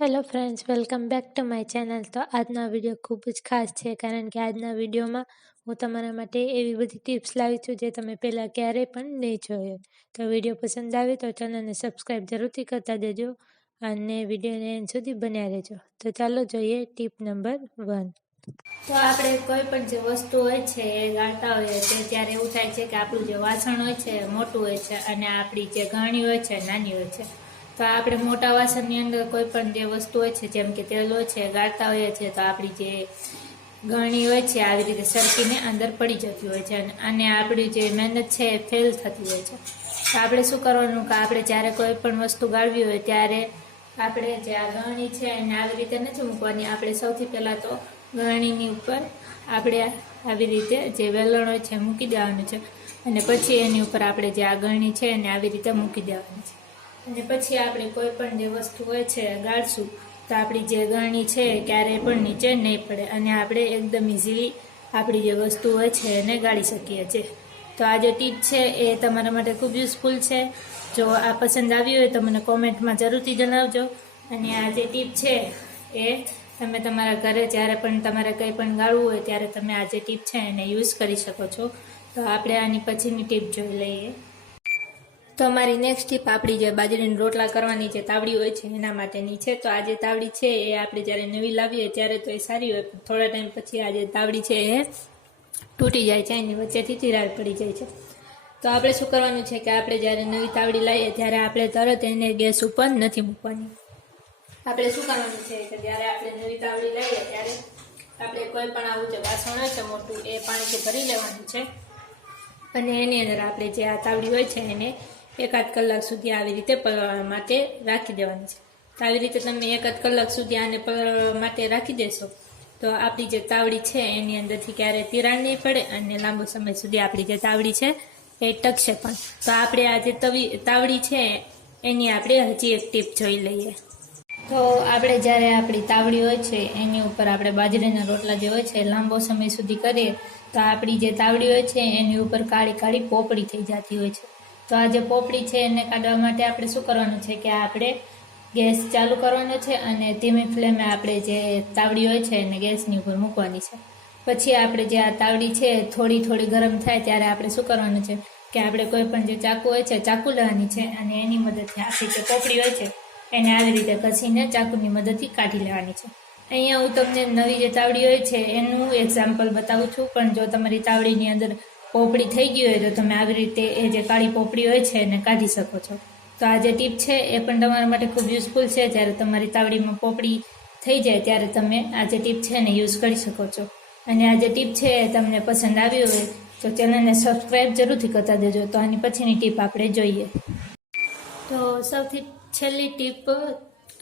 Hello friends, welcome back to my channel. તો આજનો video ખૂબ જ ખાસ છે કારણ કે આજના વિડીયોમાં હું તમારા માટે એવી બધી ટિપ્સ લાવી છું જે તમે પહેલાં ક્યારેય પણ નહીં જોયો. તો વિડીયો પસંદ આવે તો ચેનલને સબસ્ક્રાઈબ જરૂરથી કરતા દેજો અને વિડીયોને એન્ડ સુધી બન્યા રહેજો. તો ચાલો જોઈએ ટીપ નંબર 1. તો આપણે કોઈ પણ જે વસ્તુ હોય છે એ ગાળતા હોઈએ છીએ ત્યારે એવું થાય છે કે આપણું જે વાસણ હોય છે મોટું હોય છે અને આપણી જે ગાણી હોય છે નાની હોય છે. તો આપણે મોટા વાસણની અંદર કોઈ પણ જે વસ્તુ હોય છે જેમ કે તેલ હોય છે ગાળતા હોઈએ છીએ તો આપણી જે ગરણી હોય છે આવી રીતે સરકીને અંદર પડી જતી હોય છે અને આપણી જે મહેનત છે એ ફેલ થતી હોય છે. તો આપણે શું કરવાનું કે આપણે જ્યારે કોઈ પણ વસ્તુ ગાળવી હોય ત્યારે આપણે જે આ ગરણી છે એને આવી રીતે નથી મૂકવાની. આપણે સૌથી પહેલાં તો ગરણીની ઉપર આપણે આવી રીતે જે વેલણ હોય છે મૂકી દેવાનું છે અને પછી એની ઉપર આપણે જે આ ગરણી છે એને આવી રીતે મૂકી દેવાની છે અને પછી આપણે કોઈ પણ જે વસ્તુ હોય છે ગાળશું તો આપણી જે ગરણી છે ક્યારેય પણ નીચે નહીં પડે અને આપણે એકદમ ઇઝીલી આપણી જે વસ્તુ હોય છે એને ગાળી શકીએ છીએ. તો આ જે ટીપ છે એ તમારા માટે ખૂબ યુઝફુલ છે. જો આ પસંદ આવી હોય તો મને કોમેન્ટમાં જરૂરથી જણાવજો અને આ જે ટીપ છે એ તમે તમારા ઘરે જ્યારે પણ તમારે કંઈ પણ ગાળવું હોય ત્યારે તમે આ જે ટીપ છે એને યુઝ કરી શકો છો. તો આપણે આની પછીની ટીપ જોઈ લઈએ. તો અમારી નેક્સ્ટ ટીપ આપણી જે બાજરીના રોટલા કરવાની જે તાવડી હોય છે એના માટેની છે. તો આ જે તાવડી છે એ આપણે જ્યારે નવી લાવીએ ત્યારે તો એ સારી હોય, પણ થોડા ટાઈમ પછી આ જે તાવડી છે એ તૂટી જાય છે, એની વચ્ચેથી તિરાડ પડી જાય છે. તો આપણે શું કરવાનું છે કે આપણે જ્યારે નવી તાવડી લાવીએ ત્યારે આપણે તરત એને ગેસ ઉપર નથી મૂકવાની. આપણે શું કરવાનું છે કે જ્યારે આપણે નવી તાવડી લાવીએ ત્યારે આપણે કોઈ પણ આવું જે વાસણ હોય છે મોટું એ પાણીથી ભરી લેવાનું છે અને એની અંદર આપણે જે આ તાવડી હોય છે એને 1-8 કલાક સુધી આવી રીતે પલળવા માટે રાખી દેવાની છે. તો આવી રીતે તમે 1-8 કલાક સુધી આને પલળવા માટે રાખી દેશો તો આપણી જે તાવડી છે એની અંદરથી ક્યારેય તિરાડ નહીં પડે અને લાંબો સમય સુધી આપણી જે તાવડી છે એ ટકશે પણ. તો આપણે આ જે તાવડી છે એની આપણે હજી એક ટીપ જોઈ લઈએ. તો આપણે જ્યારે આપણી તાવડી હોય છે એની ઉપર આપણે બાજરીના રોટલા જે હોય છે લાંબો સમય સુધી કરીએ તો આપણી જે તાવડી હોય છે એની ઉપર કાળી કાળી પોપડી થઈ જતી હોય છે. તો આ જે પોપડી છે એને કાઢવા માટે આપણે શું કરવાનું છે કે આપણે ગેસ ચાલુ કરવાનો છે અને ધીમી ફ્લેમે આપણે જે તાવડી હોય છે એને ગેસની ઉપર મૂકવાની છે. પછી આપણે જે આ તાવડી છે થોડી થોડી ગરમ થાય ત્યારે આપણે શું કરવાનું છે કે આપણે કોઈ પણ જે ચાકુ હોય છે ચાકુ લેવાની છે અને એની મદદથી આપણી જે પોપડી હોય છે એને આવી રીતે ઘસીને ચાકુની મદદથી કાઢી લેવાની છે. અહીંયા હું તમને નવી જે તાવડી હોય છે એનું એક્ઝામ્પલ બતાવું છું, પણ જો તમારી તાવડીની અંદર પોપડી થઈ ગઈ હોય તો તમે આવી રીતે એ જે કાળી પોપડી હોય છે એને કાઢી શકો છો. તો આ જે ટીપ છે એ પણ તમારા માટે ખૂબ યુઝફુલ છે. જ્યારે તમારી તાવડીમાં પોપડી થઈ જાય ત્યારે તમે આ જે ટીપ છે એને યુઝ કરી શકો છો. અને આ જે ટીપ છે એ તમને પસંદ આવી હોય તો ચેનલને સબસ્ક્રાઈબ જરૂરથી કરતા દેજો. તો આની પછીની ટીપ આપણે જોઈએ. તો સૌથી છેલ્લી ટીપ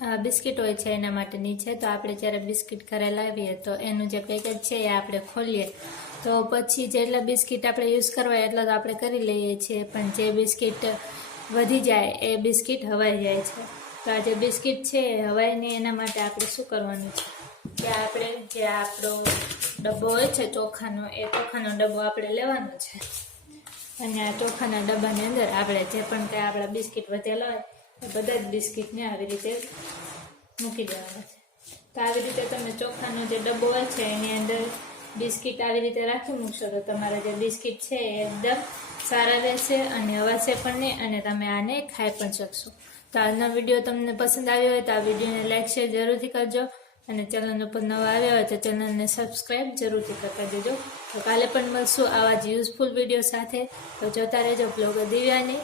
આ બિસ્કિટ હોય છે એના માટેની છે. તો આપણે જ્યારે બિસ્કિટ ઘરે લાવીએ તો એનું જે પેકેજ છે એ આપણે ખોલીએ તો પછી જેટલા બિસ્કિટ આપણે યુઝ કરવા એટલા તો આપણે કરી લઈએ છીએ, પણ જે બિસ્કિટ વધી જાય એ બિસ્કિટ હવાઈ જાય છે. તો આ જે બિસ્કિટ છે એ હવાય નહીં એના માટે આપણે શું કરવાનું છે કે આપણે જે આપણો ડબ્બો હોય છે ચોખાનો એ ચોખાનો ડબ્બો આપણે લેવાનો છે અને આ ચોખાના ડબ્બાની અંદર આપણે જે પણ કંઈ આપણા બિસ્કિટ વધેલા હોય એ બધા જ બિસ્કિટને આવી રીતે મૂકી દેવાના છે. તો આવી રીતે તમે ચોખાનો જે ડબ્બો હોય છે એની અંદર બિસ્કિટ આવી રીતે રાખી મૂકશો તો તમારા જે બિસ્કિટ છે એ એકદમ સારા રહેશે અને હવાશે પણ નહીં અને તમે આને ખાઈ પણ શકશો. તો આજનો વિડીયો તમને પસંદ આવ્યો હોય તો આ વિડીયોને લાઈક શેર જરૂરથી કરજો અને ચેનલ ઉપર નવા આવ્યા હોય તો ચેનલને સબસ્ક્રાઈબ જરૂરથી કરતા દેજો. તો કાલે પણ મળશું આવા જ યુઝફુલ વિડીયો સાથે. તો જોતા રહેજો બ્લોગર દિવ્યાની.